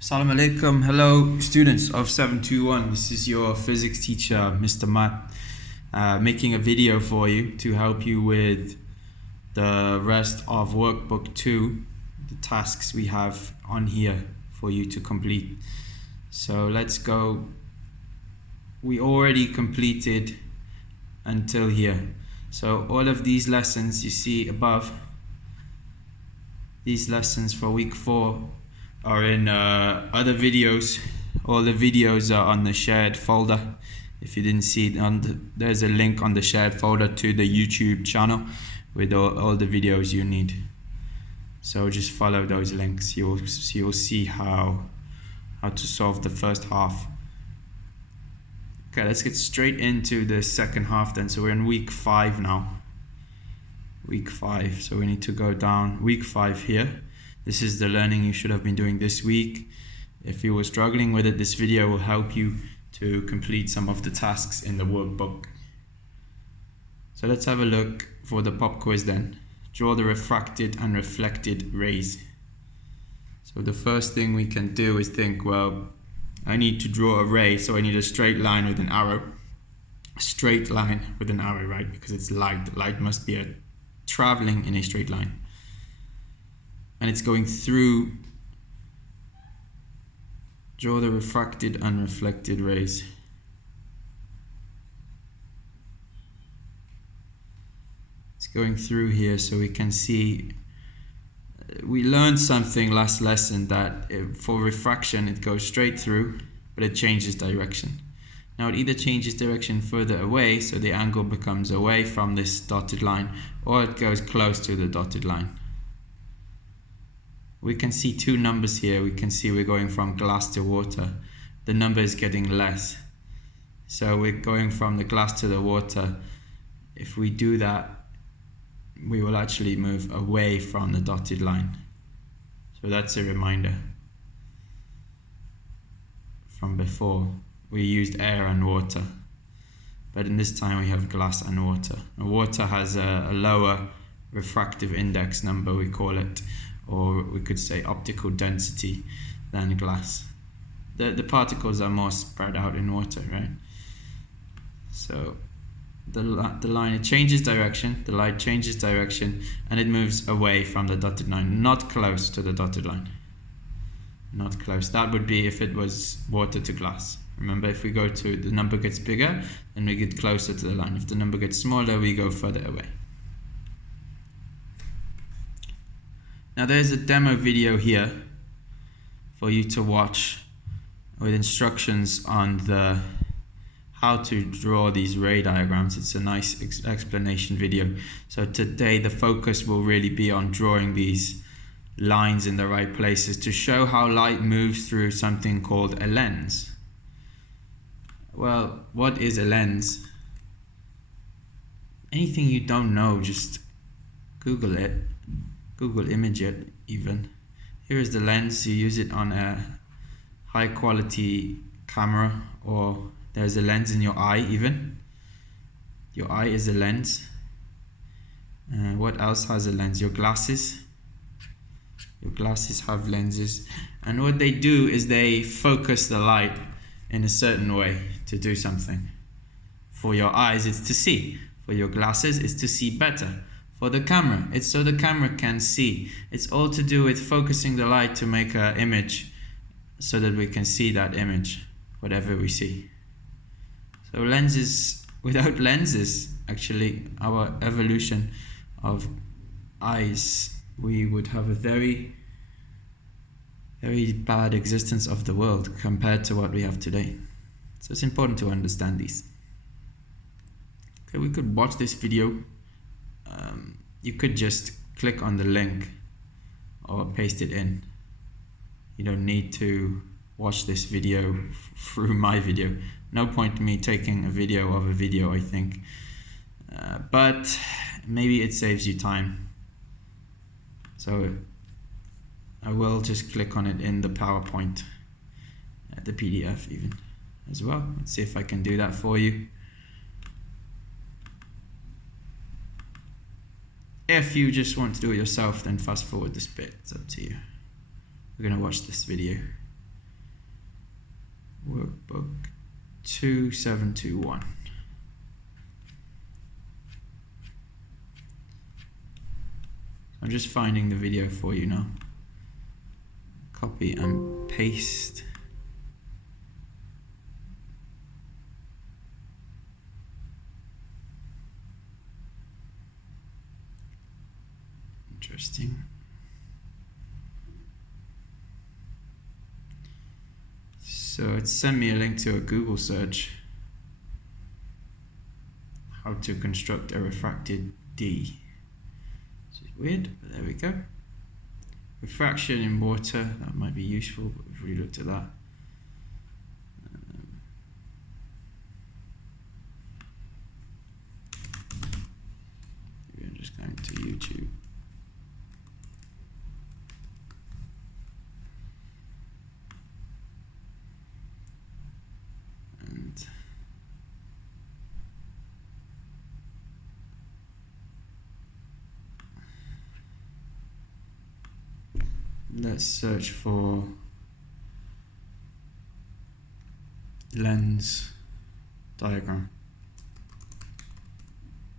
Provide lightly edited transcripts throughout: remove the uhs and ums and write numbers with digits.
Assalamu alaikum. Hello students of 721. This is your physics teacher, Mr. Matt, making a video for you to help you with the rest of workbook 2, the tasks we have on here for you to complete. So let's go. We already completed until here. So all of these lessons you see above, these lessons for week 4 are in other videos. All the videos are on the shared folder. If you didn't see it, there's a link on the shared folder to the YouTube channel with all the videos you need. So just follow those links. You'll see how to solve the first half. Okay, let's get straight into the second half then. So we're in week 5 now. Week 5. So we need to go down week 5 here. This is the learning you should have been doing this week. If you were struggling with it, this video will help you to complete some of the tasks in the workbook. So let's have a look for the pop quiz then. Draw the refracted and reflected rays. So the first thing we can do is think, well, I need to draw a ray, so I need a straight line with an arrow. A straight line with an arrow, right? Because it's light. The light must be traveling in a straight line. And it's going through. Draw the refracted and reflected rays. It's going through here, so we can see. We learned something last lesson that for refraction it goes straight through, but it changes direction. Now it either changes direction further away, so the angle becomes away from this dotted line, or it goes close to the dotted line. We can see two numbers here. We can see we're going from glass to water. The number is getting less. So we're going from the glass to the water. If we do that, we will actually move away from the dotted line. So that's a reminder from before. We used air and water, but in this time we have glass and water. And water has a lower refractive index number, we call it, or we could say optical density, than glass. The particles are more spread out in water, right? So the line, it changes direction, the light changes direction, and it moves away from the dotted line, not close to the dotted line. Not close. That would be if it was water to glass. Remember, if we go to, the number gets bigger, then we get closer to the line. If the number gets smaller, we go further away. Now there's a demo video here for you to watch with instructions on how to draw these ray diagrams. It's a nice explanation video. So today the focus will really be on drawing these lines in the right places to show how light moves through something called a lens. Well, what is a lens? Anything you don't know, just Google it. Google image it even. Here is the lens. You use it on a high quality camera, or there's a lens in your eye even. Your eye is a lens. What else has a lens? Your glasses. Your glasses have lenses. And what they do is they focus the light in a certain way to do something. For your eyes, it's to see. For your glasses, it's to see better. For the camera, it's so the camera can see. It's all to do with focusing the light to make an image so that we can see that image, whatever we see. So lenses, without lenses, actually, our evolution of eyes, we would have a very, very bad existence of the world compared to what we have today. So it's important to understand these. Okay, we could watch this video. You could just click on the link or paste it in. You don't need to watch this video through my video. No point in me taking a video of a video, I think. But maybe it saves you time. So I will just click on it in the PowerPoint, the PDF even as well. Let's see if I can do that for you. If you just want to do it yourself, then fast forward this bit. It's up to you. We're going to watch this video. Workbook 2721. I'm just finding the video for you now. Copy and paste. Interesting. So it sent me a link to a Google search. How to construct a refracted D. Weird, but there we go. Refraction in water, that might be useful, but we've already looked at that. Maybe I'm just going to YouTube. And let's search for lens diagram.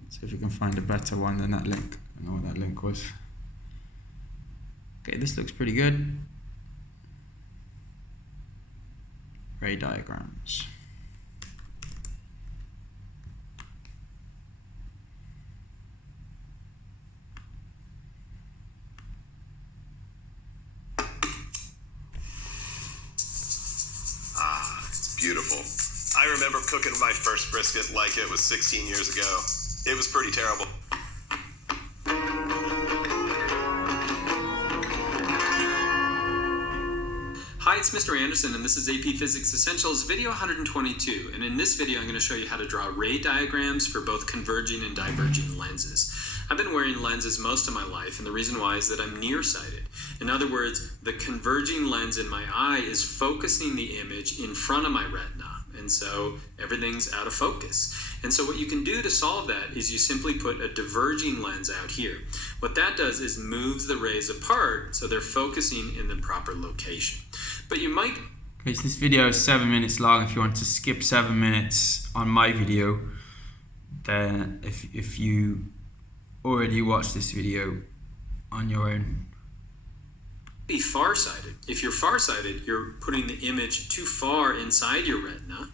See if we can find a better one than that link. I don't know what that link was. Okay, this looks pretty good. Ray diagrams. Beautiful. I remember cooking my first brisket like it was 16 years ago. It was pretty terrible. Hi, it's Mr. Anderson, and this is AP Physics Essentials video 122. And in this video, I'm going to show you how to draw ray diagrams for both converging and diverging lenses. I've been wearing lenses most of my life, and the reason why is that I'm nearsighted. In other words, the converging lens in my eye is focusing the image in front of my retina, and so everything's out of focus. And so what you can do to solve that is you simply put a diverging lens out here. What that does is moves the rays apart so they're focusing in the proper location. But you might... Okay, so this video is 7 minutes long. If you want to skip 7 minutes on my video, then if you already watched this video on your own. Be farsighted. If you're farsighted, you're putting the image too far inside your retina.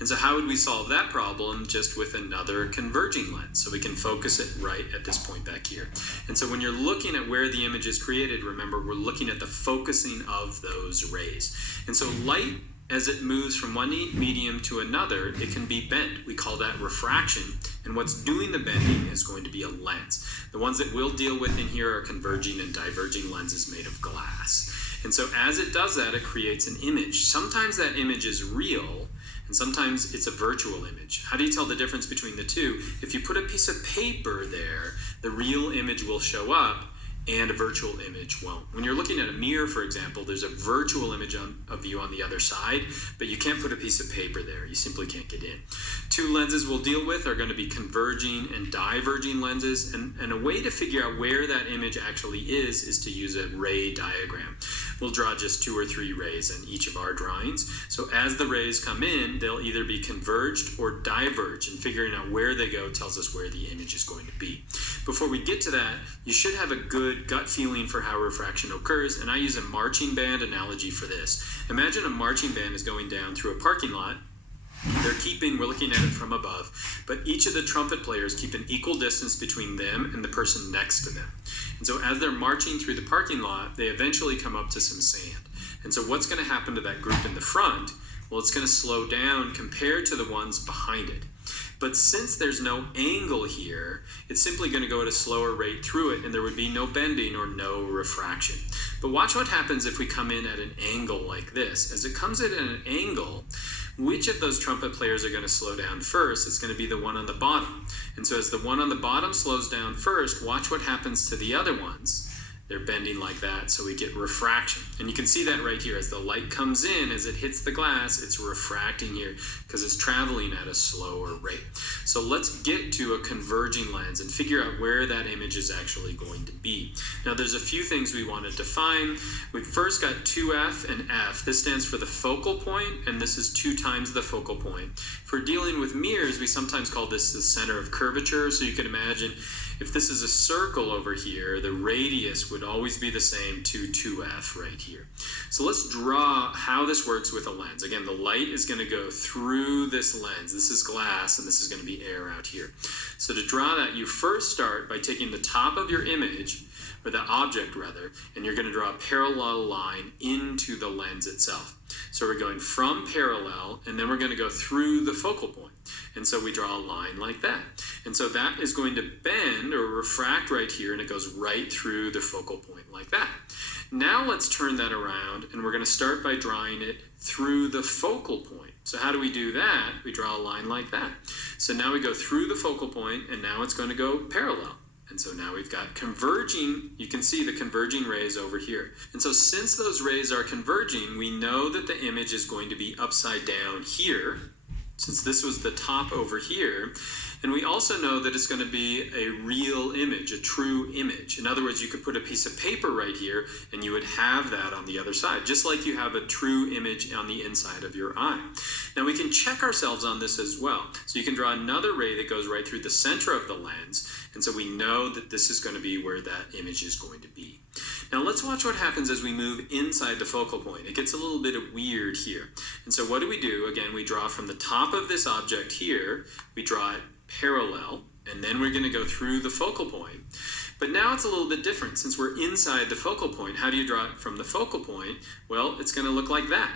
And so how would we solve that problem? Just with another converging lens. So we can focus it right at this point back here. And so when you're looking at where the image is created, remember we're looking at the focusing of those rays. And so light, as it moves from one medium to another, it can be bent. We call that refraction. And what's doing the bending is going to be a lens. The ones that we'll deal with in here are converging and diverging lenses made of glass. And so as it does that, it creates an image. Sometimes that image is real, and sometimes it's a virtual image. How do you tell the difference between the two? If you put a piece of paper there, the real image will show up, and a virtual image won't. When you're looking at a mirror, for example, there's a virtual image of you on the other side, but you can't put a piece of paper there. You simply can't get in. Two lenses we'll deal with are going to be converging and diverging lenses, and a way to figure out where that image actually is to use a ray diagram. We'll draw just 2 or 3 rays in each of our drawings. So as the rays come in, they'll either be converged or diverged, and figuring out where they go tells us where the image is going to be. Before we get to that, you should have a good gut feeling for how refraction occurs, and I use a marching band analogy for this. Imagine a marching band is going down through a parking lot. We're looking at it from above, but each of the trumpet players keep an equal distance between them and the person next to them. And so as they're marching through the parking lot, they eventually come up to some sand. And so what's going to happen to that group in the front? Well, it's going to slow down compared to the ones behind it. But since there's no angle here, it's simply going to go at a slower rate through it, and there would be no bending or no refraction. But watch what happens if we come in at an angle like this. As it comes in at an angle, which of those trumpet players are going to slow down first? It's going to be the one on the bottom. And so as the one on the bottom slows down first, watch what happens to the other ones They're bending like that, so we get refraction. And you can see that right here. As the light comes in, as it hits the glass, it's refracting here because it's traveling at a slower rate. So let's get to a converging lens and figure out where that image is actually going to be. Now there's a few things we want to define. We've first got 2f and f. This stands for the focal point, and this is 2 times the focal point. If we're dealing with mirrors, we sometimes call this the center of curvature. So you can imagine if this is a circle over here, the radius would always be the same to 2f right here. So let's draw how this works with a lens. Again, the light is going to go through this lens. This is glass, and this is going to be air out here. So to draw that, you first start by taking the top of your image, or the object rather, and you're going to draw a parallel line into the lens itself. So we're going from parallel, and then we're going to go through the focal point. And so we draw a line like that. And so that is going to bend or refract right here, and it goes right through the focal point like that. Now let's turn that around, and we're going to start by drawing it through the focal point. So how do we do that? We draw a line like that. So now we go through the focal point, and now it's going to go parallel. And so now we've got converging, you can see the converging rays over here. And so since those rays are converging, we know that the image is going to be upside down here, since this was the top over here. And we also know that it's going to be a real image, a true image. In other words, you could put a piece of paper right here and you would have that on the other side, just like you have a true image on the inside of your eye. Now we can check ourselves on this as well. So you can draw another ray that goes right through the center of the lens, and so we know that this is going to be where that image is going to be. Now let's watch what happens as we move inside the focal point. It gets a little bit weird here. And so what do? Again, we draw from the top of this object here, we draw it parallel, and then we're going to go through the focal point. But now it's a little bit different. Since we're inside the focal point, how do you draw it from the focal point? Well, it's going to look like that.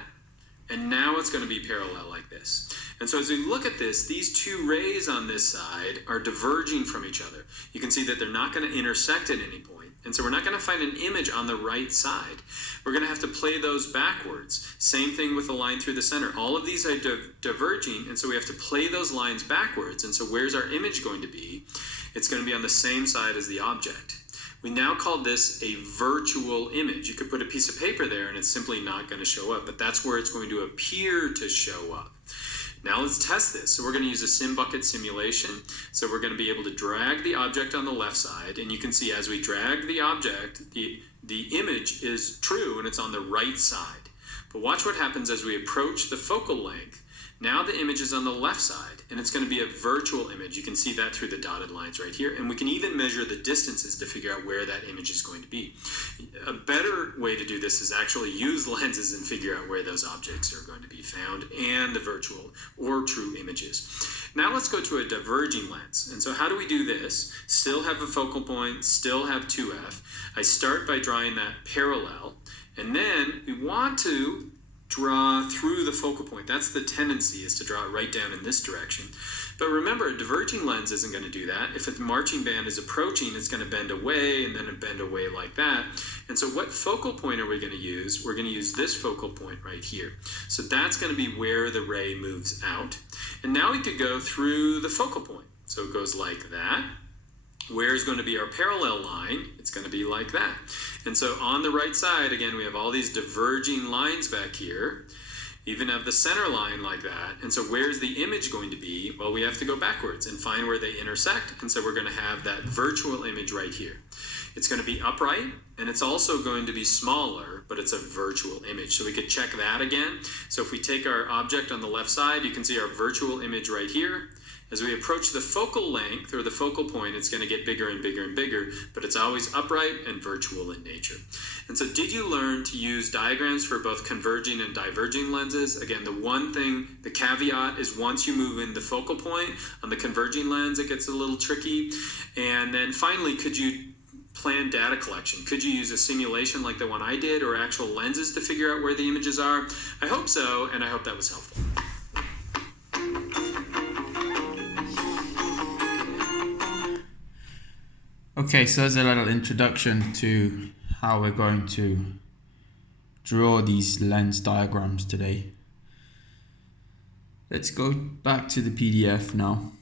And now it's going to be parallel like this. And so as we look at this, these two rays on this side are diverging from each other. You can see that they're not going to intersect at any point. And so we're not going to find an image on the right side. We're going to have to play those backwards. Same thing with the line through the center. All of these are diverging, and so we have to play those lines backwards. And so where's our image going to be? It's going to be on the same side as the object. We now call this a virtual image. You could put a piece of paper there and it's simply not going to show up, but that's where it's going to appear to show up. Now let's test this. So we're going to use a sim bucket simulation. So we're going to be able to drag the object on the left side, and you can see as we drag the object, the image is true and it's on the right side. But watch what happens as we approach the focal length. Now the image is on the left side, and it's going to be a virtual image. You can see that through the dotted lines right here, and we can even measure the distances to figure out where that image is going to be. A better way to do this is actually use lenses and figure out where those objects are going to be found, and the virtual or true images. Now let's go to a diverging lens. And so how do we do this? Still have a focal point, still have 2f. I start by drawing that parallel, and then we want to draw through the focal point. That's the tendency, is to draw it right down in this direction. But remember, a diverging lens isn't going to do that. If a marching band is approaching, it's going to bend away and then bend away like that. And so what focal point are we going to use? We're going to use this focal point right here. So that's going to be where the ray moves out. And now we could go through the focal point. So it goes like that. Where's going to be our parallel line? It's going to be like that. And so on the right side, again, we have all these diverging lines back here. Even have the center line like that. And so where's the image going to be? Well, we have to go backwards and find where they intersect. And so we're going to have that virtual image right here. It's going to be upright, and it's also going to be smaller, but it's a virtual image. So we could check that again. So if we take our object on the left side, you can see our virtual image right here. As we approach the focal length, or the focal point, it's going to get bigger and bigger and bigger, but it's always upright and virtual in nature. And so did you learn to use diagrams for both converging and diverging lenses? Again, the one thing, the caveat is once you move in the focal point on the converging lens, it gets a little tricky. And then finally, could you plan data collection? Could you use a simulation like the one I did, or actual lenses to figure out where the images are? I hope so, and I hope that was helpful. Okay, so there's a little introduction to how we're going to draw these lens diagrams today. Let's go back to the PDF now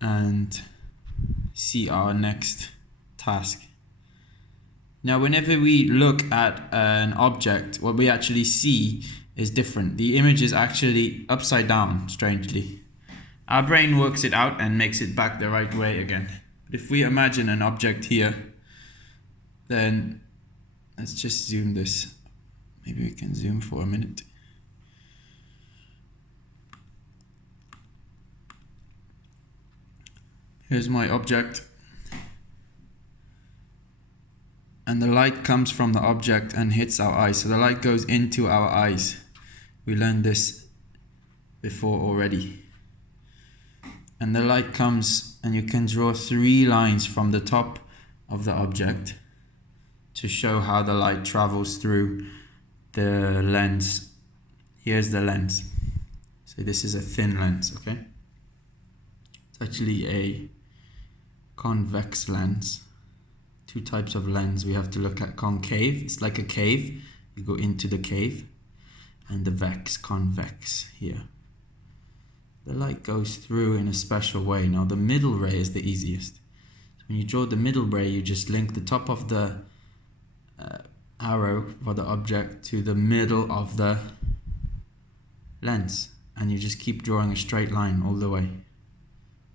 and see our next task. Now, whenever we look at an object, what we actually see is different. The image is actually upside down, strangely. Our brain works it out and makes it back the right way again. But if we imagine an object here, then let's just zoom this. Maybe we can zoom for a minute. Here's my object. And the light comes from the object and hits our eyes. So the light goes into our eyes. We learned this before already. And the light comes, and you can draw 3 lines from the top of the object to show how the light travels through the lens. Here's the lens. So this is a thin lens, okay? It's actually a convex lens. 2 types of lens. We have to look at concave. It's like a cave. You go into the cave. And the vex, convex here. The light goes through in a special way. Now the middle ray is the easiest. So when you draw the middle ray, you just link the top of the arrow for the object to the middle of the lens. And you just keep drawing a straight line all the way.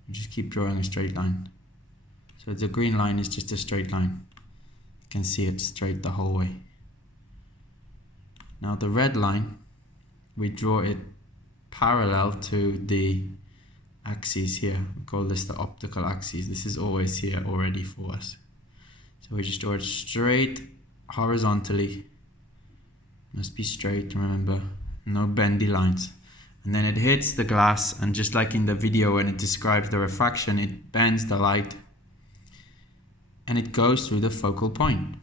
You just keep drawing a straight line. So the green line is just a straight line. You can see it straight the whole way. Now the red line, we draw it parallel to the axes here. We call this the optical axis. This is always here already for us. So we just draw it straight horizontally. Must be straight, remember. No bendy lines. And then it hits the glass, and just like in the video when it describes the refraction, it bends the light and it goes through the focal point.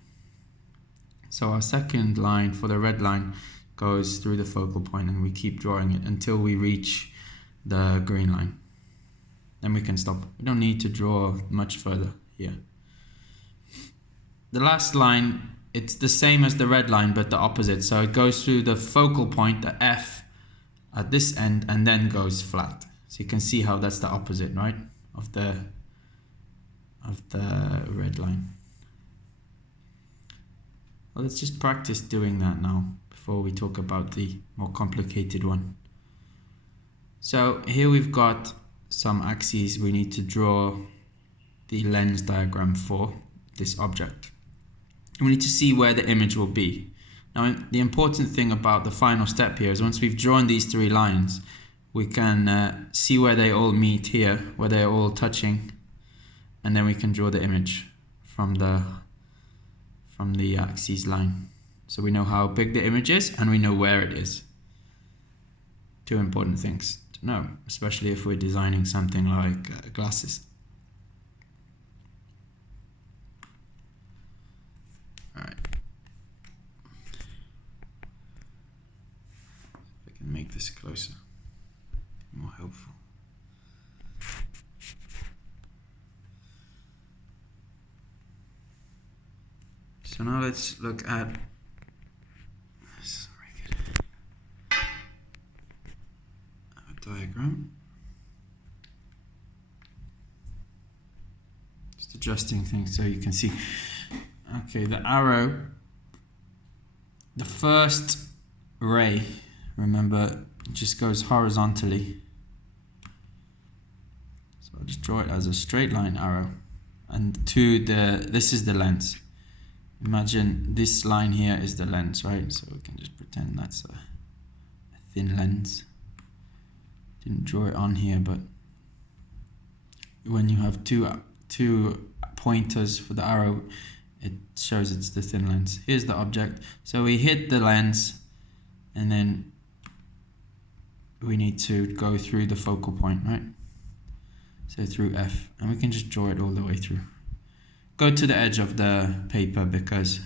So our second line for the red line goes through the focal point, and we keep drawing it until we reach the green line. Then we can stop. We don't need to draw much further here. The last line, it's the same as the red line but the opposite. So it goes through the focal point, the F, at this end, and then goes flat. So you can see how that's the opposite, right, of the red line. Well, let's just practice doing that now before we talk about the more complicated one. So here we've got some axes we need to draw the lens diagram for this object. We need to see where the image will be. Now, the important thing about the final step here is once we've drawn these 3 lines, we can see where they all meet here, where they're all touching, and then we can draw the image from the axis line. So we know how big the image is and we know where it is. 2 important things to know, especially if we're designing something like glasses. Alright. If I can make this closer, more helpful. So now let's look at a diagram. Just adjusting things so you can see. Okay, the arrow, the first ray, remember, just goes horizontally. So I'll just draw it as a straight line arrow. And this is the lens. Imagine this line here is the lens, right? So we can just pretend that's a thin lens. Didn't draw it on here, but when you have two pointers for the arrow, it shows it's the thin lens. Here's the object. So we hit the lens, and then we need to go through the focal point, right? So through F, and we can just draw it all the way through. Go to the edge of the paper because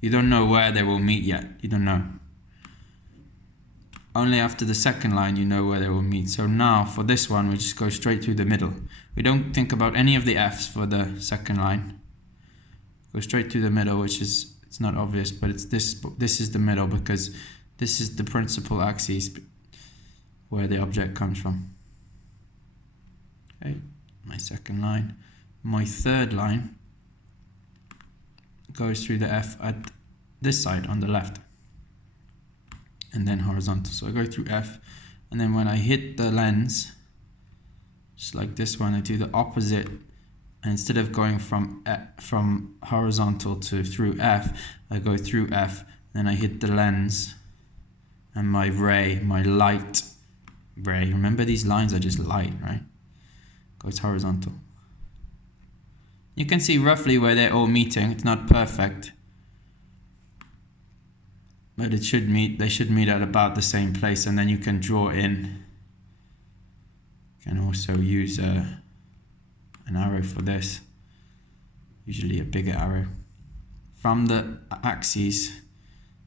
you don't know where they will meet yet. You don't know. Only after the second line you know where they will meet. So now for this one we just go straight through the middle. We don't think about any of the F's for the second line. Go straight through the middle, which is, it's not obvious, but it's this is the middle because this is the principal axis where the object comes from. Okay, my second line. My third line goes through the F at this side on the left, and then horizontal. So I go through F, and then when I hit the lens, just like this one, I do the opposite. And instead of going from horizontal to through F, I go through F, then I hit the lens, and my ray, my light ray, remember these lines are just light, right? Goes horizontal. You can see roughly where they're all meeting. It's not perfect, but it should meet. They should meet at about the same place, and then you can draw in. You can also use an arrow for this, usually a bigger arrow. From the axes,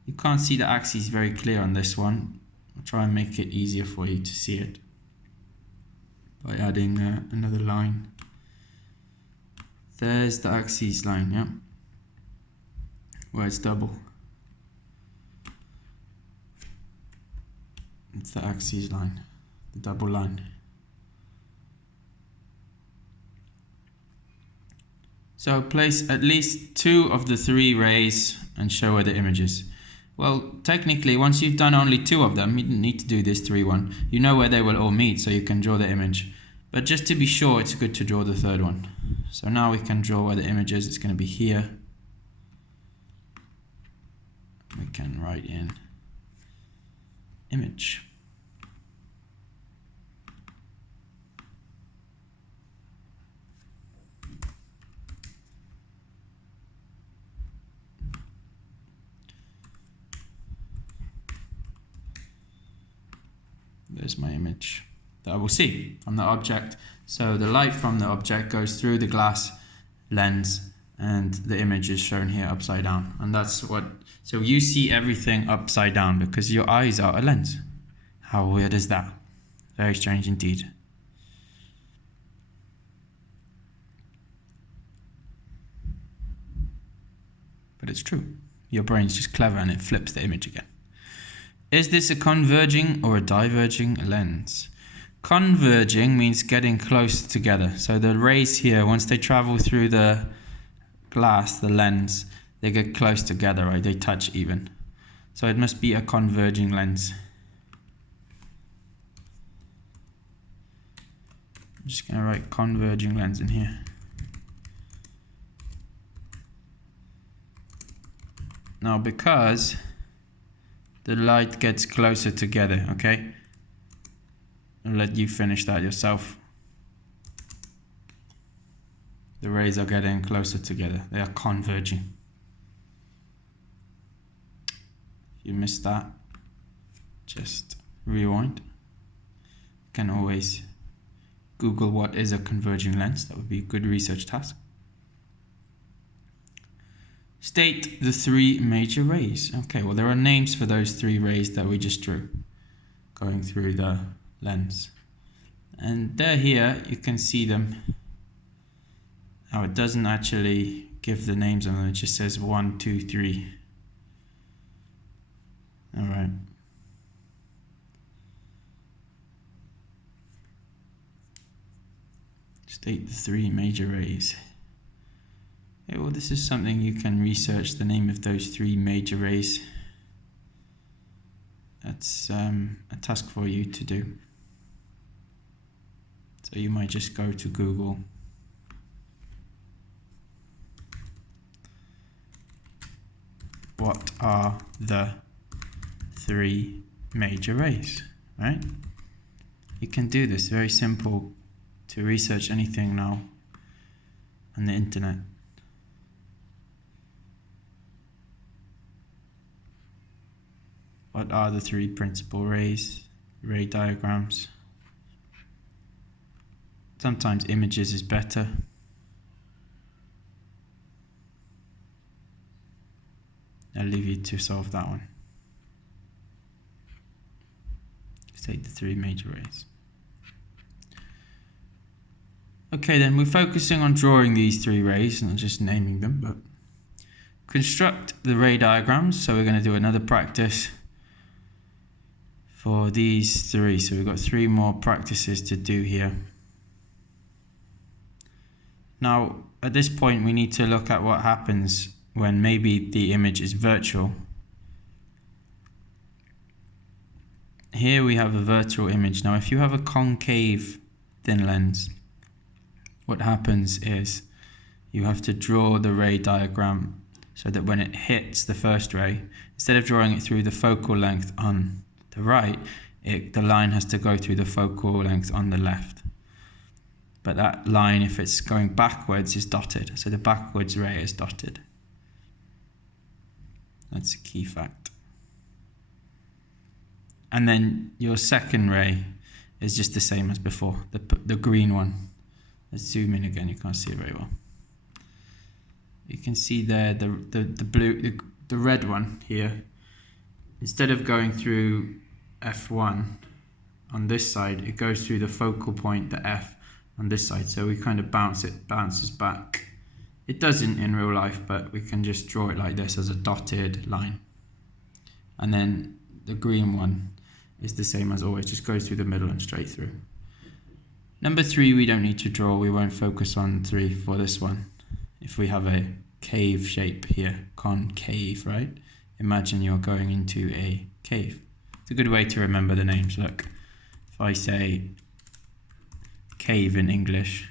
you can't see the axes very clear on this one. I'll try and make it easier for you to see it by adding another line. There's the axis line, yeah, where it's double. It's the axis line, the double line. So place at least 2 of the 3 rays and show where the image is. Well, technically, once you've done only 2 of them, you didn't need to do this 3 one. You know where they will all meet, so you can draw the image. But just to be sure, it's good to draw the 3rd one. So now we can draw where the image is. It's going to be here. We can write in image. There's my image that I will see from the object. So the light from the object goes through the glass lens, and the image is shown here upside down. And that's what, so you see everything upside down because your eyes are a lens. How weird is that? Very strange indeed. But it's true. Your brain's just clever and it flips the image again. Is this a converging or a diverging lens? Converging means getting close together. So the rays here, once they travel through the glass, the lens, they get close together, right? They touch even. So it must be a converging lens. I'm just going to write converging lens in here. Now, because the light gets closer together, okay? I'll let you finish that yourself. The rays are getting closer together. They are converging. If you missed that, just rewind. You can always Google what is a converging lens. That would be a good research task. State the 3 major rays. Okay, well, there are names for those 3 rays that we just drew going through the lens. And they're here, you can see them. Now, it doesn't actually give the names on them, it just says 1, 2, 3. All right. State the 3 major rays. Okay, well, this is something you can research, the name of those 3 major rays. That's a task for you to do. So you might just go to Google. What are the 3 major rays, right? You can do this, very simple to research anything now on the internet. What are the 3 principal rays? Ray diagrams. Sometimes images is better. I'll leave you to solve that one. State the 3 major rays. Okay, then we're focusing on drawing these 3 rays, not just naming them, but construct the ray diagrams. So we're going to do another practice for these 3. So we've got 3 more practices to do here. Now, at this point, we need to look at what happens when maybe the image is virtual. Here we have a virtual image. Now if you have a concave thin lens, what happens is you have to draw the ray diagram so that when it hits the first ray, instead of drawing it through the focal length on the right, the line has to go through the focal length on the left. But that line, if it's going backwards, is dotted. So the backwards ray is dotted. That's a key fact. And then your second ray is just the same as before, the green one. Let's zoom in again, you can't see it very well. You can see there the blue, the red one here. Instead of going through F1 on this side, it goes through the focal point, the F, on this side. So we kind of bounces back. It doesn't in real life, but we can just draw it like this as a dotted line. And then the green one is the same as always, just goes through the middle and straight through. Number 3 we don't need to draw, we won't focus on 3 for this one. If we have a cave shape here, concave, right? Imagine you're going into a cave. It's a good way to remember the names. Look, if I say cave in English,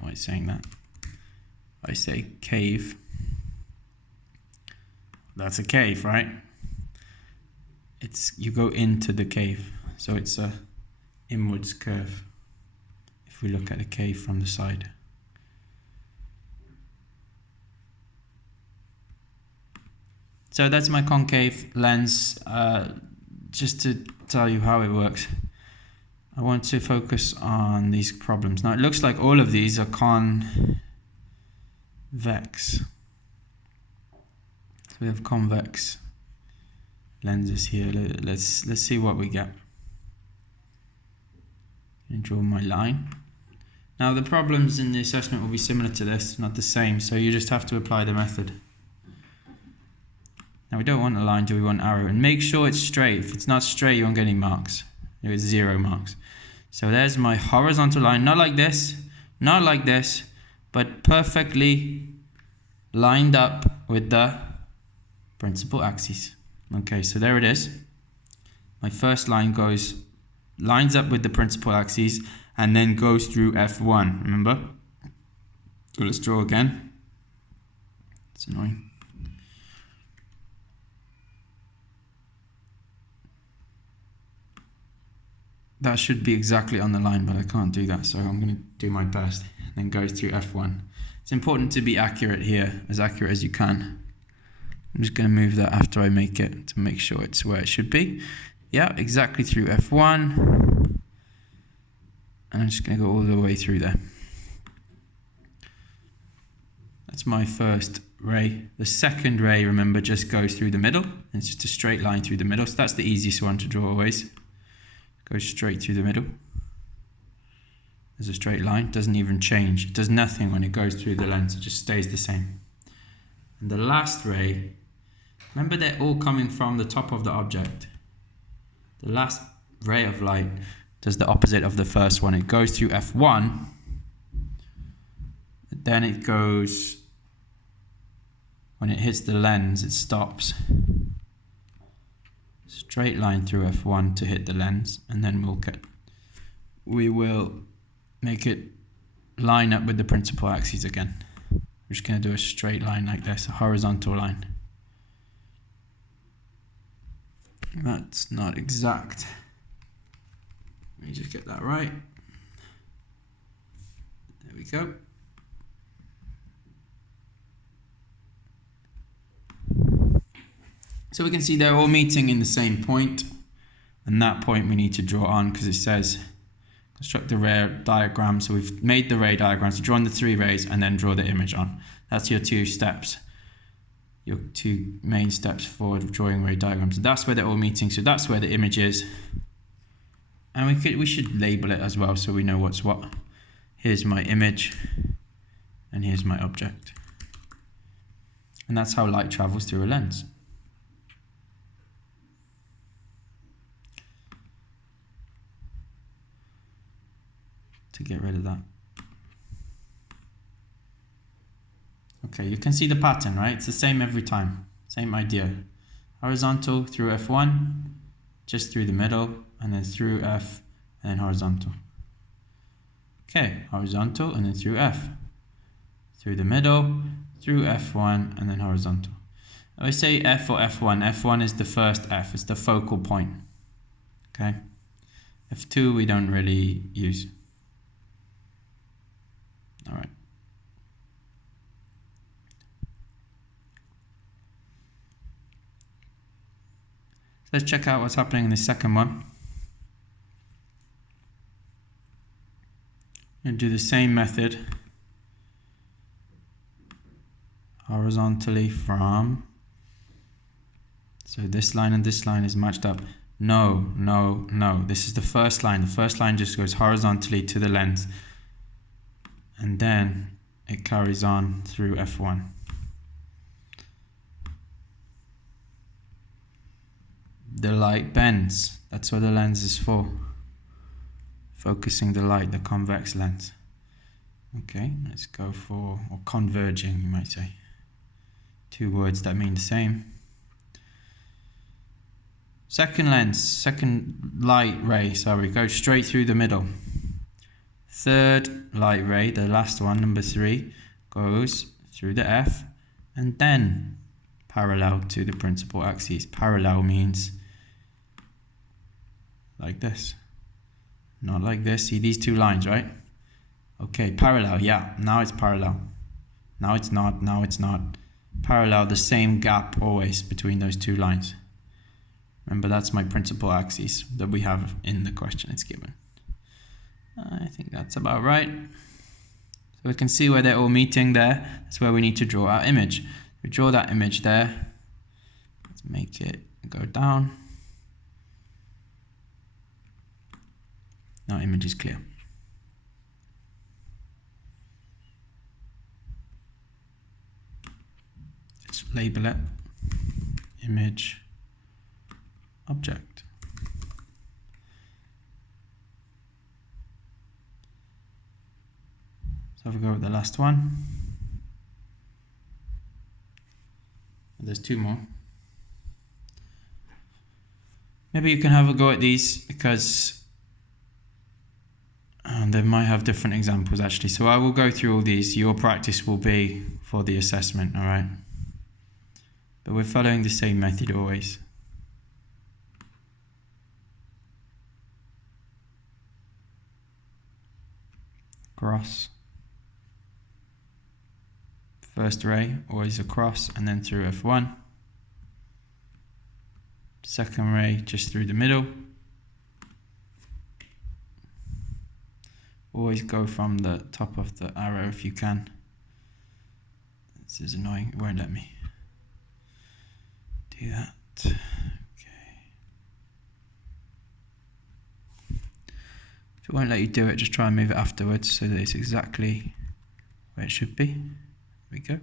why is saying that? If I say cave, that's a cave, right? You go into the cave, so it's a inwards curve if we look at a cave from the side. So that's my concave lens. Just to tell you how it works, I want to focus on these problems. Now it looks like all of these are convex. So we have convex lenses here. Let's see what we get. And draw my line. Now the problems in the assessment will be similar to this, not the same, so you just have to apply the method. Now we don't want a line, do we want arrow? And make sure it's straight. If it's not straight, you won't get any marks. It's 0 marks. So there's my horizontal line, not like this, not like this, but perfectly lined up with the principal axis. Okay, so there it is. My first line lines up with the principal axis and then goes through F1, remember? So let's draw again. It's annoying. That should be exactly on the line, but I can't do that, so I'm going to do my best. Then goes through F1. It's important to be accurate here, as accurate as you can. I'm just going to move that after I make it to make sure it's where it should be. Yeah, exactly through F1. And I'm just going to go all the way through there. That's my first ray. The second ray, remember, just goes through the middle. It's just a straight line through the middle. So that's the easiest one to draw always. Goes straight through the middle. There's a straight line, doesn't even change. It does nothing when it goes through the lens, it just stays the same. And the last ray, remember they're all coming from the top of the object. The last ray of light does the opposite of the first one. It goes through F1, then it goes, when it hits the lens, it stops. Straight line through F1 to hit the lens, and then we will make it line up with the principal axis again. We're just going to do a straight line like this, a horizontal line. That's not exact. Let me just get that right. There we go. So we can see they're all meeting in the same point, and that point we need to draw on because it says construct the ray diagram. So we've made the ray diagram, so drawn the 3 rays and then draw the image on. That's your 2 steps, your 2 main steps for drawing ray diagrams. So that's where they're all meeting, so that's where the image is. And we should label it as well so we know what's what. Here's my image and here's my object. And that's how light travels through a lens. To get rid of that. Okay, you can see the pattern, right? It's the same every time. Same idea. Horizontal through F1, just through the middle, and then through F, and then horizontal. Okay, horizontal, and then through F. Through the middle, through F1, and then horizontal. I say F or F1. F1 is the first F, it's the focal point. Okay? F2 we don't really use. Alright. So let's check out what's happening in the second one. And do the same method horizontally from, so this line and this line is matched up. No, no, no. This is the first line. The first line just goes horizontally to the lens, and then it carries on through F1. The light bends. That's what the lens is for. Focusing the light, the convex lens. Okay, let's go for, or converging, you might say. Two words that mean the same. Second lens, second light ray, sorry, goes straight through the middle. Third light ray, the last one, number 3, goes through the F and then parallel to the principal axis. Parallel means like this, not like this. See these two lines, right? Okay, parallel, yeah, now it's parallel. Now it's not, now it's not. Parallel, the same gap always between those two lines. Remember, that's my principal axis that we have in the question it's given. I think that's about right. So we can see where they're all meeting there. That's where we need to draw our image. We draw that image there. Let's make it go down. Now image is clear. Let's label it image object. So if we go with the last one, there's 2 more. Maybe you can have a go at these because they might have different examples actually. So I will go through all these. Your practice will be for the assessment, all right? But we're following the same method always. Cross. First ray always across and then through F1. Second ray just through the middle. Always go from the top of the arrow if you can. This is annoying, it won't let me do that. If it won't let you do it, just try and move it afterwards so that it's exactly where it should be. There we go.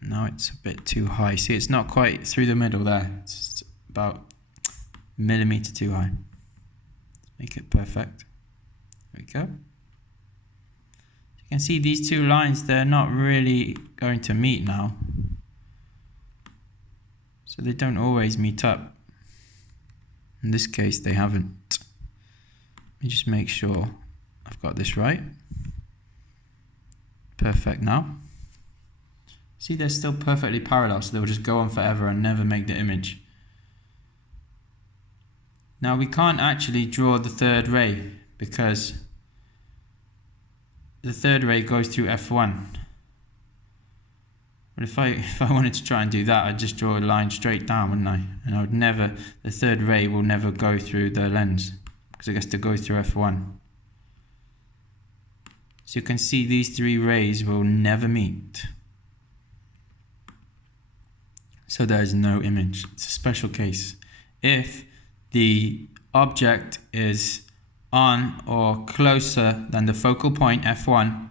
Now it's a bit too high. See, it's not quite through the middle there. It's about a millimeter too high. Make it perfect. There we go. You can see these two lines, they're not really going to meet now. So they don't always meet up. In this case, they haven't. Let me just make sure I've got this right. Perfect now. See, they're still perfectly parallel, so they'll just go on forever and never make the image. Now we can't actually draw the third ray because the third ray goes through F1. But if I wanted to try and do that, I'd just draw a line straight down, wouldn't I? And I would never, the third ray will never go through the lens because it gets to go through F1. So you can see these 3 rays will never meet. So there is no image. It's a special case. If the object is on or closer than the focal point F1,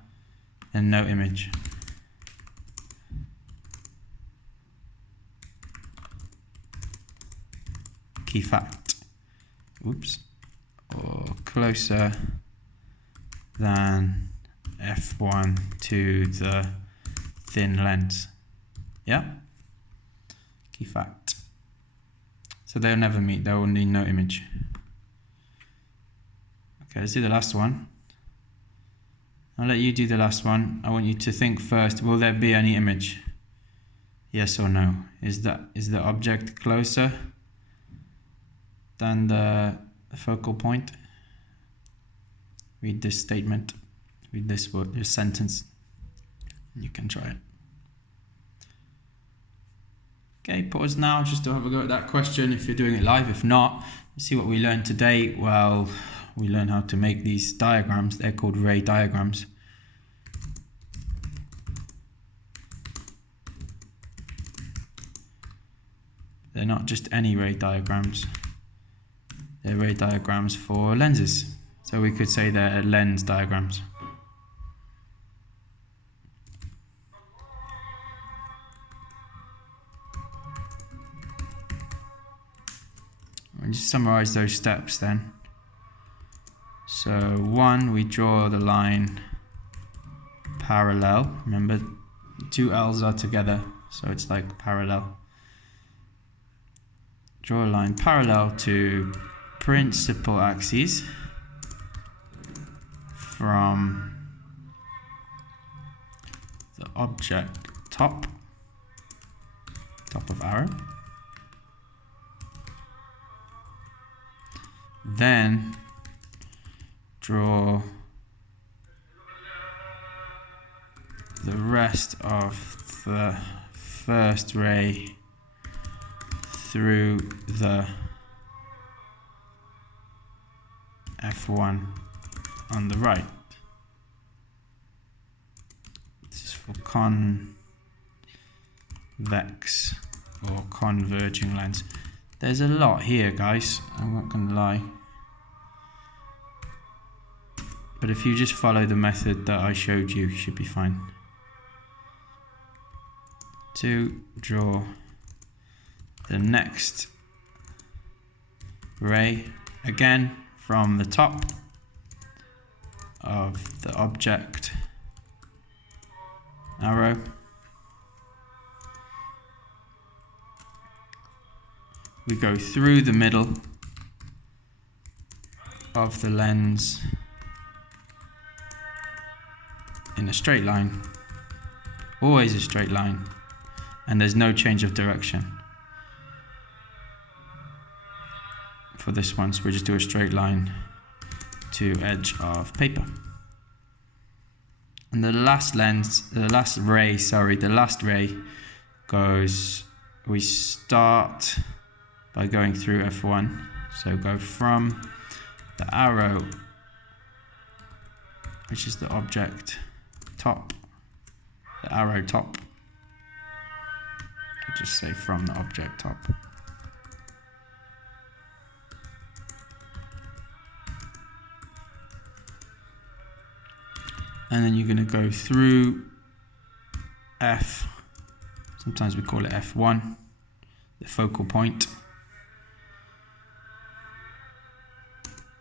then no image. Key fact. Oops. Or closer than F1 to the thin lens. Yeah? Key fact. So they'll never meet, there will need no image. Okay, let's do the last one. I'll let you do the last one. I want you to think first, will there be any image? Yes or no? Is the object closer than the focal point? Read this statement, read this word, this sentence, and you can try it. Okay, pause now just to have a go at that question if you're doing it live. If not, see what we learned today. Well, we learned how to make these diagrams. They're called ray diagrams. They're not just any ray diagrams. They're ray diagrams for lenses. So we could say they're lens diagrams. I'll just summarize those steps then. So 1, we draw the line parallel. Remember, two L's are together, so it's like parallel. Draw a line parallel to principal axis from the object top of arrow. Then draw the rest of the first ray through the F1 on the right. This is for convex or converging lens. There's a lot here, guys, I'm not gonna lie. But if you just follow the method that I showed you, you should be fine. To draw the next ray, again from the top of the object arrow. We go through the middle of the lens in a straight line, always a straight line, and there's no change of direction for this one, so we just do a straight line to edge of paper. And the last ray goes, we start by going through F1, so go from the arrow, which is the object top, the arrow top, I'll just say from the object top. And then you're going to go through F, sometimes we call it F1, the focal point,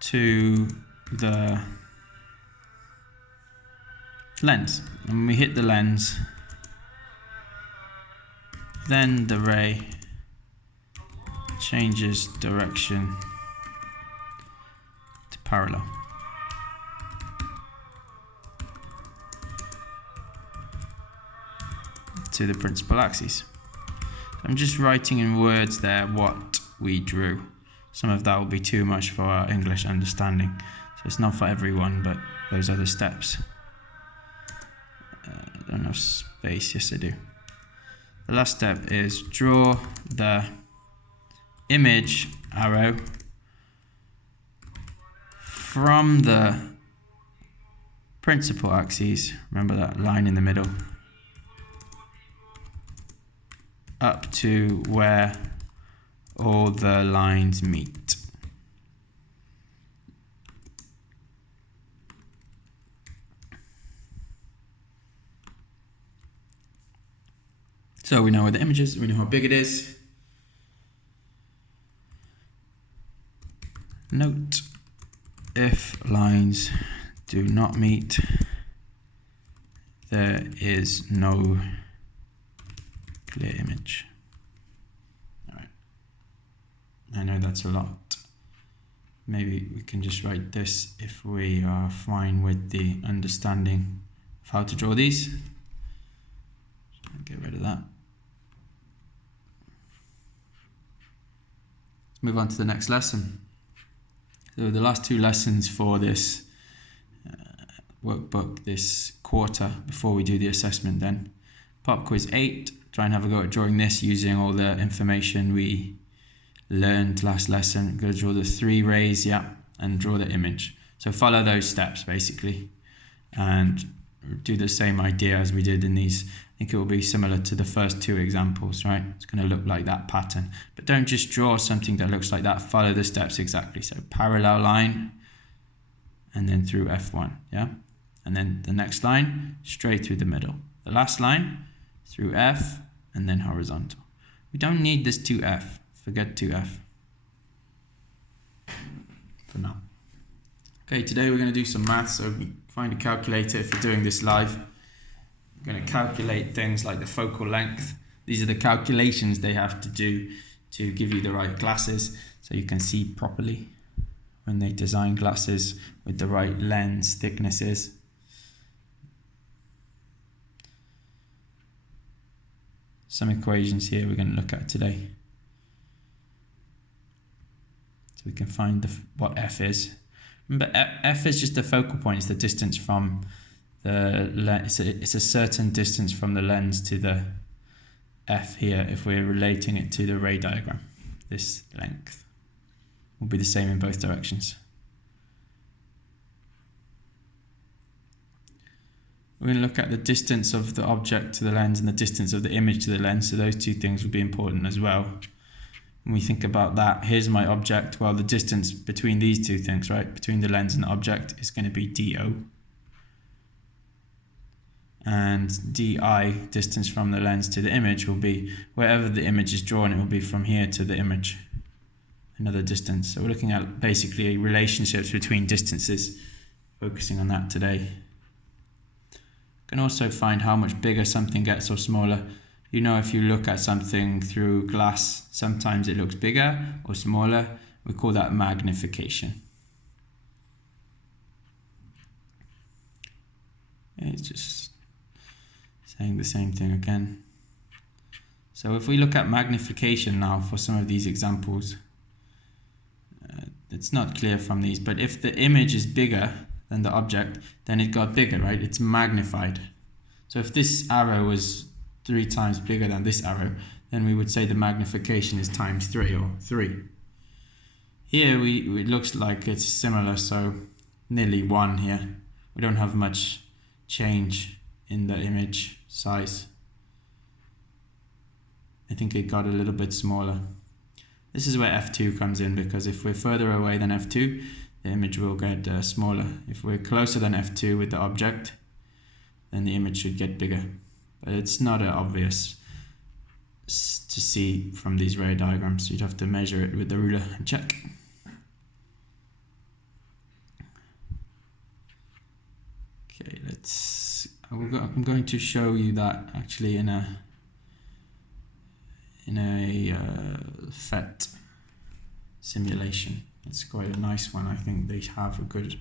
to the lens. And when we hit the lens, then the ray changes direction to parallel. To the principal axis. I'm just writing in words there what we drew. Some of that will be too much for our English understanding, so it's not for everyone, but those are the steps. I don't have space, yes I do. The last step is draw the image arrow from the principal axis, remember that line in the middle, up to where all the lines meet. So we know where the image is, we know how big it is. Note, if lines do not meet, there is no clear image. All right. I know that's a lot. Maybe we can just write this if we are fine with the understanding of how to draw these. So get rid of that. Let's move on to the next lesson. So the last two lessons for this workbook this quarter before we do the assessment then. Pop quiz 8, try and have a go at drawing this using all the information we learned last lesson. Go draw the 3 rays, yeah, and draw the image. So follow those steps basically and do the same idea as we did in these. I think it will be similar to the first 2 examples, right? It's going to look like that pattern. But don't just draw something that looks like that, follow the steps exactly. So parallel line and then through F1, yeah? And then the next line, straight through the middle. The last line, through F, and then horizontal. We don't need this 2F. Forget 2F for now. Okay, today we're going to do some maths. So find a calculator if you're doing this live. We're going to calculate things like the focal length. These are the calculations they have to do to give you the right glasses so you can see properly when they design glasses with the right lens thicknesses. Some equations here we're going to look at today. So we can find what F is. Remember, F is just the focal point. It's the distance from the lens. It's a certain distance from the lens to the F here if we're relating it to the ray diagram. This length will be the same in both directions. We're going to look at the distance of the object to the lens and the distance of the image to the lens. So those 2 things will be important as well. When we think about that, here's my object. Well, the distance between these 2 things, right, between the lens and the object is going to be DO. And DI, distance from the lens to the image, will be wherever the image is drawn, it will be from here to the image. Another distance. So we're looking at basically relationships between distances, focusing on that today. You can also find how much bigger something gets or smaller. You know, if you look at something through glass, sometimes it looks bigger or smaller. We call that magnification. It's just saying the same thing again. So if we look at magnification now for some of these examples, it's not clear from these, but if the image is bigger than the object, then it got bigger, right? It's magnified. So if this arrow was 3 times bigger than this arrow, then we would say the magnification is times 3 or 3. Here it looks like it's similar, so nearly 1 here. We don't have much change in the image size. I think it got a little bit smaller. This is where F2 comes in, because if we're further away than F2, the image will get smaller. If we're closer than F2 with the object, then the image should get bigger. But it's not obvious to see from these ray diagrams. You'd have to measure it with the ruler and check. Okay, I'm going to show you that actually in a FET simulation. It's quite a nice one. I think they have a good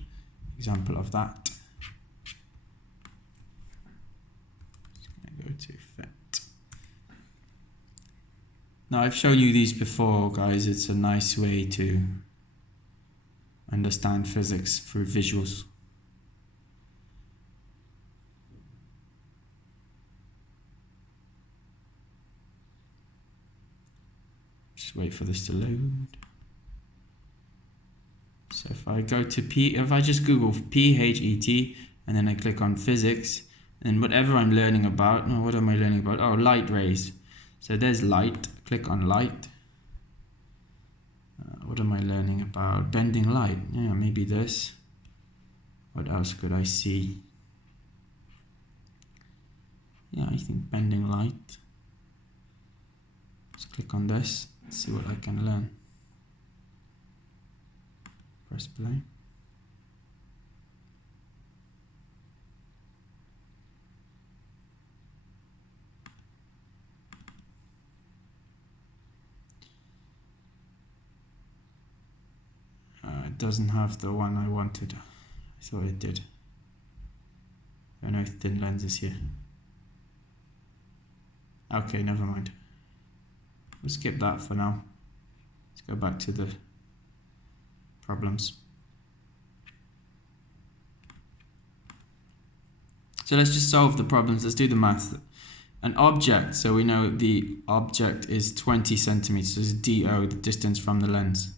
example of that. Go to FET. Now, I've shown you these before, guys. It's a nice way to understand physics through visuals. Just wait for this to load. So if I go to if I just Google PHET and then I click on physics, and whatever I'm learning about, what am I learning about? Oh, light rays. So there's light, click on light. What am I learning about? Bending light, yeah, maybe this. What else could I see? Yeah, I think bending light. Let's click on this, see what I can learn. Press play. it doesn't have the one I wanted. I thought it did. I don't know if thin lenses here. Okay, never mind. We'll skip that for now. Let's go back to the problems. So let's just solve the problems. Let's do the math. An object, so we know the object is 20 centimeters, is DO, the distance from the lens.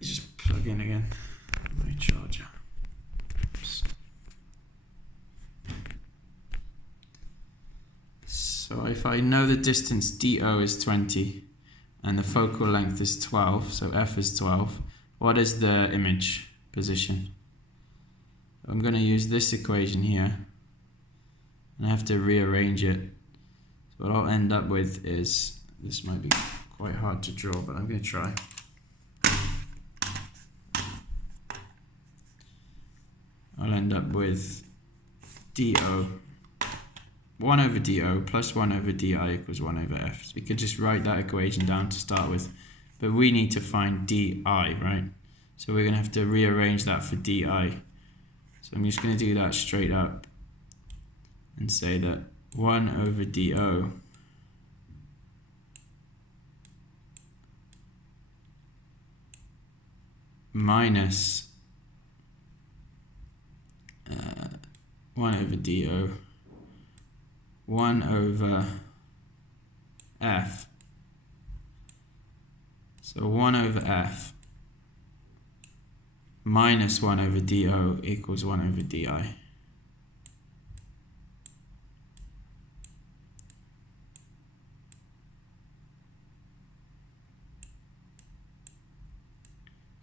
Just plug in again my charger. Oops. So if I know the distance DO is 20 and the focal length is 12, so F is 12, what is the image position? I'm going to use this equation here, and I have to rearrange it. So what I'll end up with is, this might be quite hard to draw, but I'm going to try. I'll end up with DO, 1 over DO plus 1 over DI equals 1 over F. So we could just write that equation down to start with, but we need to find DI, right? So we're going to have to rearrange that for DI. So I'm just going to do that straight up and say that 1 over DO minus 1 over DO 1 over F. So 1 over F minus 1 over DO equals 1 over DI.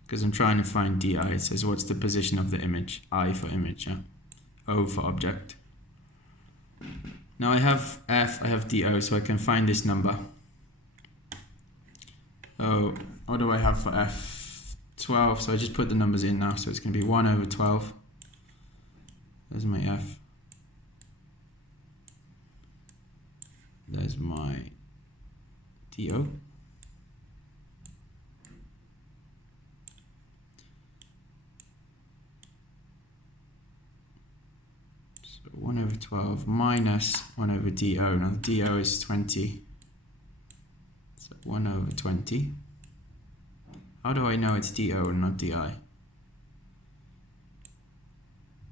Because I'm trying to find DI, it says what's the position of the image? I for image, yeah? O for object. Now I have F, I have DO, so I can find this number. So what do I have for F? 12, so I just put the numbers in now, so it's going to be 1 over 12. There's my F. There's my DO. So 1 over 12 minus 1 over DO. Now the DO is 20. So 1 over 20. How do I know it's DO and not DI?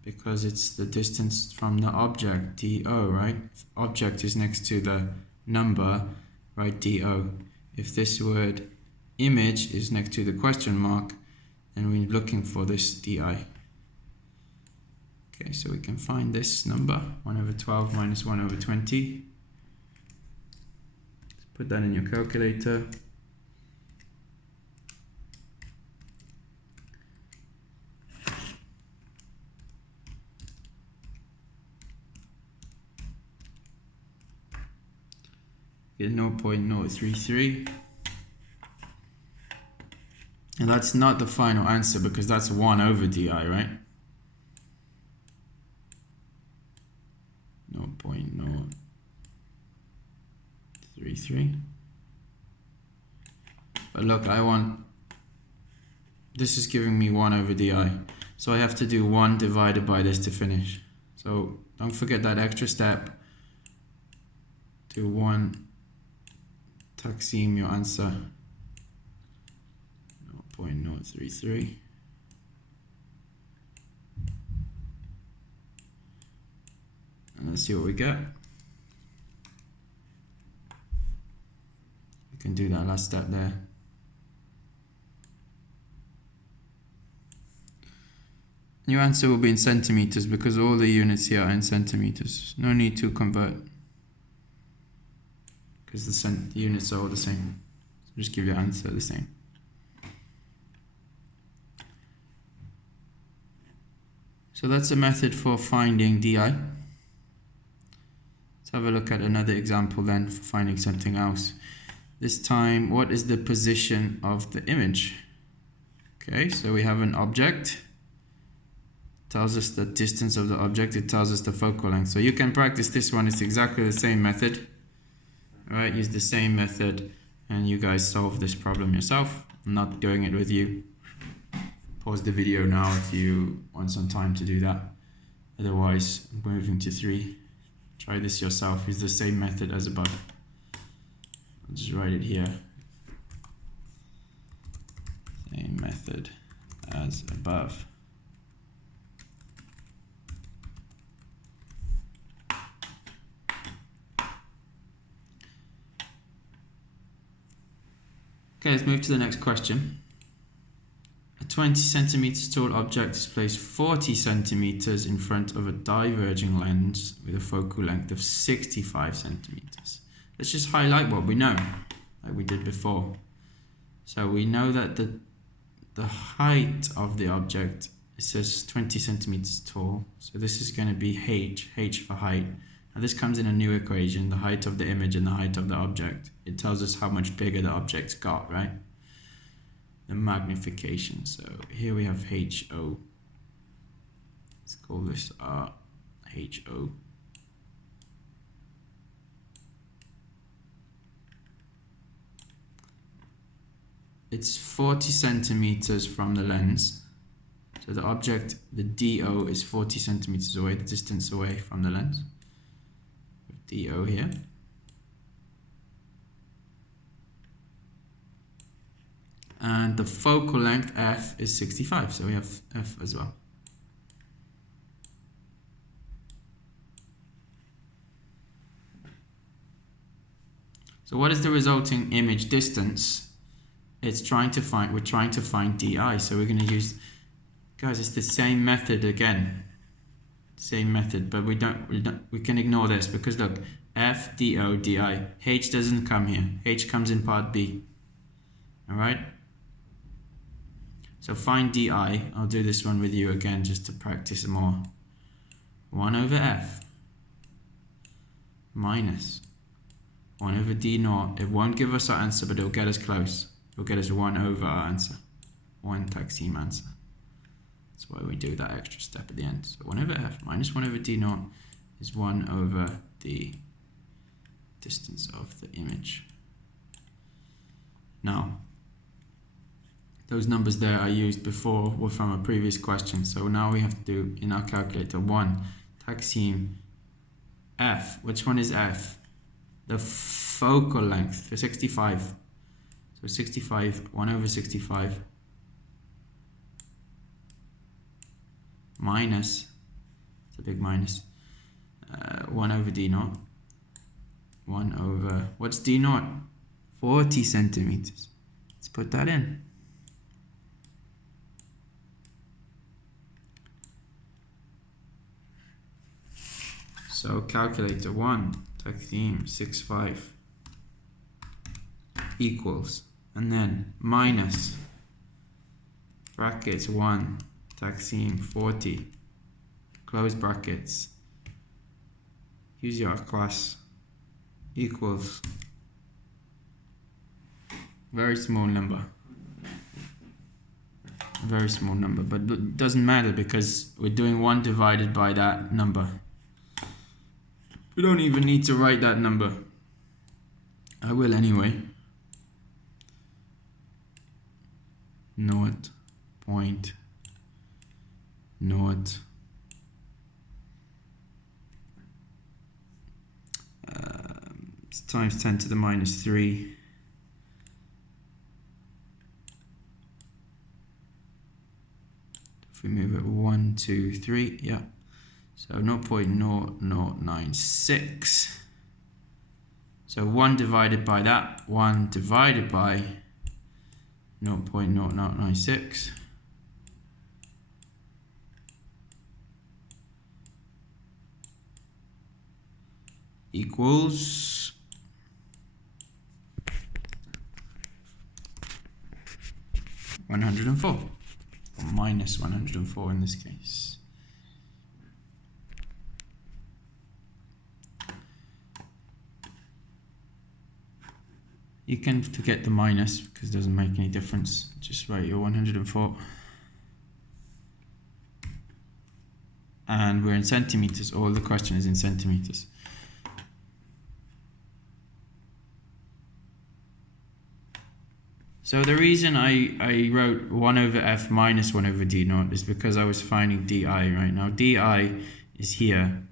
Because it's the distance from the object, DO, right? If object is next to the number, write DO. If this word image is next to the question mark, then we're looking for this DI. Okay, so we can find this number, 1 over 12 minus 1 over 20. Let's put that in your calculator. Get 0.033, and that's not the final answer because that's 1 over DI, right? 0.033. But look, this is giving me 1 over DI, so I have to do 1 divided by this to finish. So don't forget that extra step. Do 1 Taksim your answer, 0.033. And let's see what we get. We can do that last step there. Your answer will be in centimeters because all the units here are in centimeters. No need to convert, because the units are all the same. So just give your answer the same. So that's a method for finding DI. Let's have a look at another example then for finding something else. This time, what is the position of the image? Okay, so we have an object. It tells us the distance of the object. It tells us the focal length. So you can practice this one. It's exactly the same method. Alright, use the same method and you guys solve this problem yourself. I'm not doing it with you. Pause the video now if you want some time to do that. Otherwise, I'm moving to 3. Try this yourself. It's the same method as above. I'll just write it here. Same method as above. Okay, let's move to the next question. A 20 centimeters tall object is placed 40 centimeters in front of a diverging lens with a focal length of 65 centimeters. Let's just highlight what we know, like we did before. So we know that the height of the object, it says 20 centimeters tall. So this is going to be h for height. Now this comes in a new equation, the height of the image and the height of the object. It tells us how much bigger the object's got, right? The magnification. So here we have HO. Let's call this HO. It's 40 centimeters from the lens. So the object, the DO, is 40 centimeters away, the distance away from the lens. DO here. And the focal length F is 65, so we have F as well. So what is the resulting image distance? It's trying to find, we're trying to find DI, so we're going to use, guys, it's the same method again. Same method, but we can ignore this because look, F, DO, DI. H doesn't come here. H comes in part B. Alright? So find DI. I'll do this one with you again just to practice more. 1 over F minus 1 over D naught. It won't give us our answer, but it'll get us close. It'll get us 1 over our answer. 1 Taksim answer. That's why we do that extra step at the end. So 1 over F minus 1 over D naught is 1 over the distance of the image. Now, those numbers there I used before were from a previous question. So now we have to do in our calculator 1 Taksim F. Which one is F? The focal length for 65. So 65, 1 over 65 minus, it's a big minus, 1 over D naught. 1 over, what's D naught? 40 centimeters. Let's put that in. So calculator 1 Taksim 65 equals, and then minus brackets 1 Taksim 40 close brackets, use your class, equals very small number, but it doesn't matter because we're doing 1 divided by that number. We don't even need to write that number. I will anyway. 0.0 times 10 to the minus 3 if we move it 1, 2, 3, yeah, so 0.0096. So 1 divided by that, 1 divided by 0.0096 equals -104, or minus 104 in this case. You can forget the minus because it doesn't make any difference. Just write your 104. And we're in centimeters. All the question is in centimeters. So the reason I wrote 1 over f minus 1 over d naught is because I was finding di right now. Di is here.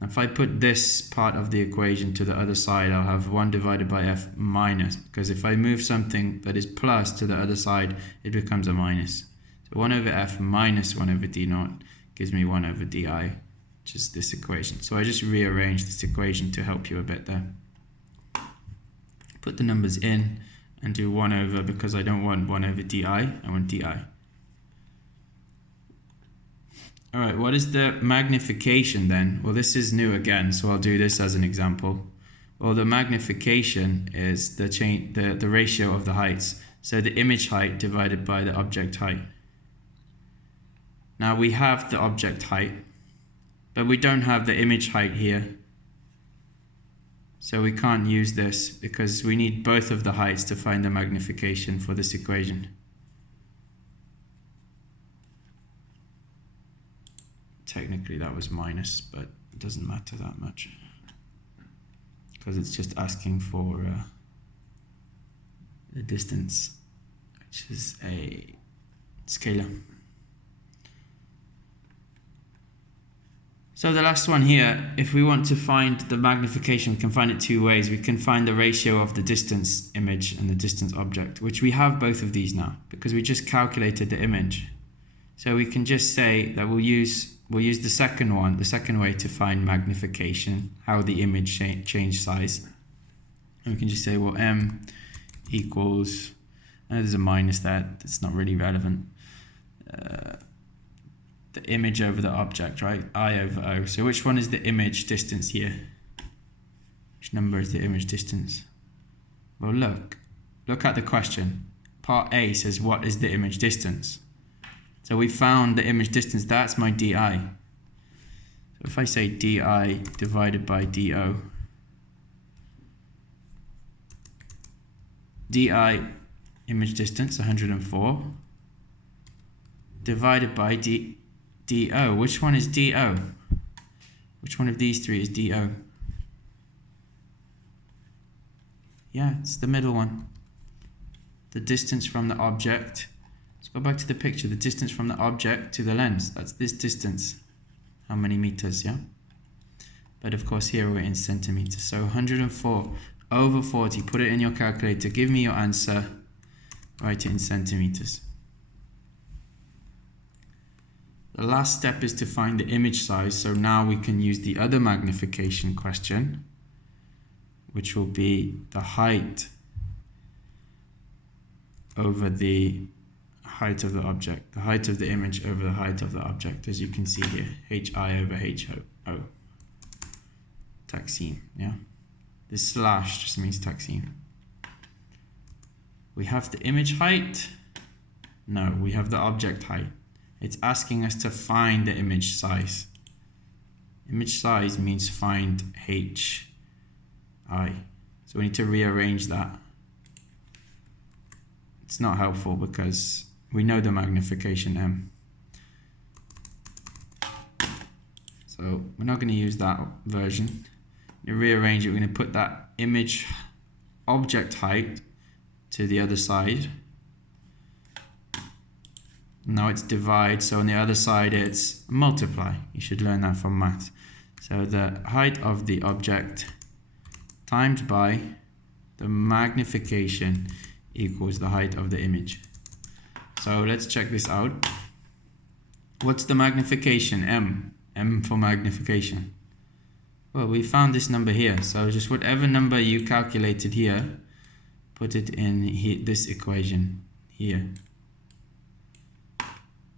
If I put this part of the equation to the other side, I'll have 1 divided by f minus, because if I move something that is plus to the other side, it becomes a minus. So 1 over f minus 1 over d naught gives me 1 over di, which is this equation. So I just rearranged this equation to help you a bit there. Put the numbers in and do 1 over, because I don't want 1 over di, I want di. Alright, what is the magnification then? Well, this is new again, so I'll do this as an example. Well, the magnification is the ratio of the heights. So the image height divided by the object height. Now we have the object height, but we don't have the image height here. So we can't use this because we need both of the heights to find the magnification for this equation. Technically that was minus, but it doesn't matter that much because it's just asking for the distance, which is a scalar. So the last one here, if we want to find the magnification, we can find it two ways. We can find the ratio of the distance image and the distance object, which we have both of these now because we just calculated the image. So we can just say that we'll use the second one, the second way to find magnification, how the image change size. And we can just say, well, m equals, there's a minus there, it's not really relevant. The image over the object, right? I over O. So which one is the image distance here? Which number is the image distance? Well, look at the question. Part A says, what is the image distance? So we found the image distance, that's my di. So if I say di divided by do, di image distance 104 divided by do. Which one is do? Which one of these three is do? Yeah, it's the middle one. The distance from the object. Let's go back to the picture. The distance from the object to the lens. That's this distance. How many meters, yeah? But of course here we're in centimeters. So 104 over 40. Put it in your calculator. Give me your answer. Write it in centimeters. The last step is to find the image size. So now we can use the other magnification question, which will be the height over the height of the object, the height of the image over the height of the object, as you can see here, hi over ho, taxine, yeah? This slash just means taxine. We have the image height. No, we have the object height. It's asking us to find the image size. Image size means find hi. So we need to rearrange that. It's not helpful because we know the magnification m. So we're not going to use that version. To rearrange it, we're going to put that image object height to the other side. Now it's divide, so on the other side it's multiply. You should learn that from math. So the height of the object times by the magnification equals the height of the image. So let's check this out. What's the magnification? M. M for magnification. Well, we found this number here. So just whatever number you calculated here, put it in here, this equation here.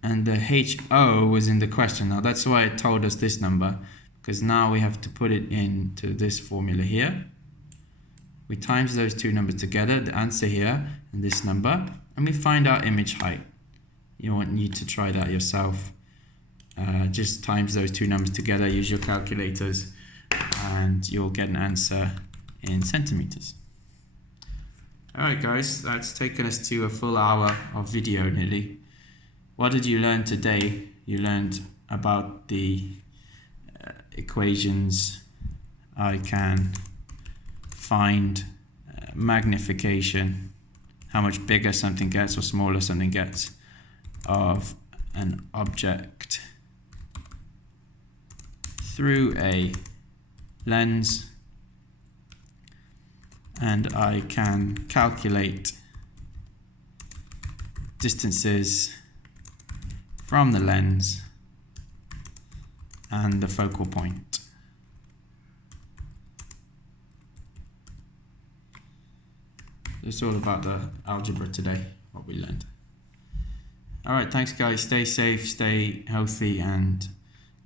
And the HO was in the question. Now that's why it told us this number, because now we have to put it into this formula here. We times those two numbers together, the answer here and this number, and we find our image height. You won't need to try that yourself. Just times those two numbers together, use your calculators, and you'll get an answer in centimeters. Alright guys, that's taken us to a full hour of video nearly. What did you learn today? You learned about the equations. I can find magnification, how much bigger something gets or smaller something gets of an object through a lens, and I can calculate distances from the lens and the focal point. It's all about the algebra today, what we learned. Alright, thanks guys, stay safe, stay healthy, and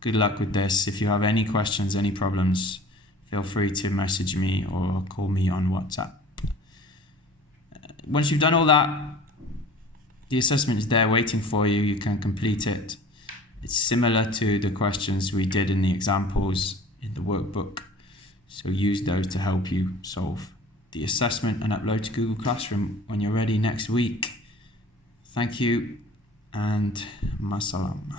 good luck with this. If you have any questions, any problems, feel free to message me or call me on WhatsApp. Once you've done all that, the assessment is there waiting for you. You can complete it. It's similar to the questions we did in the examples in the workbook. So use those to help you solve the assessment and upload to Google Classroom when you're ready next week. Thank you and masalam.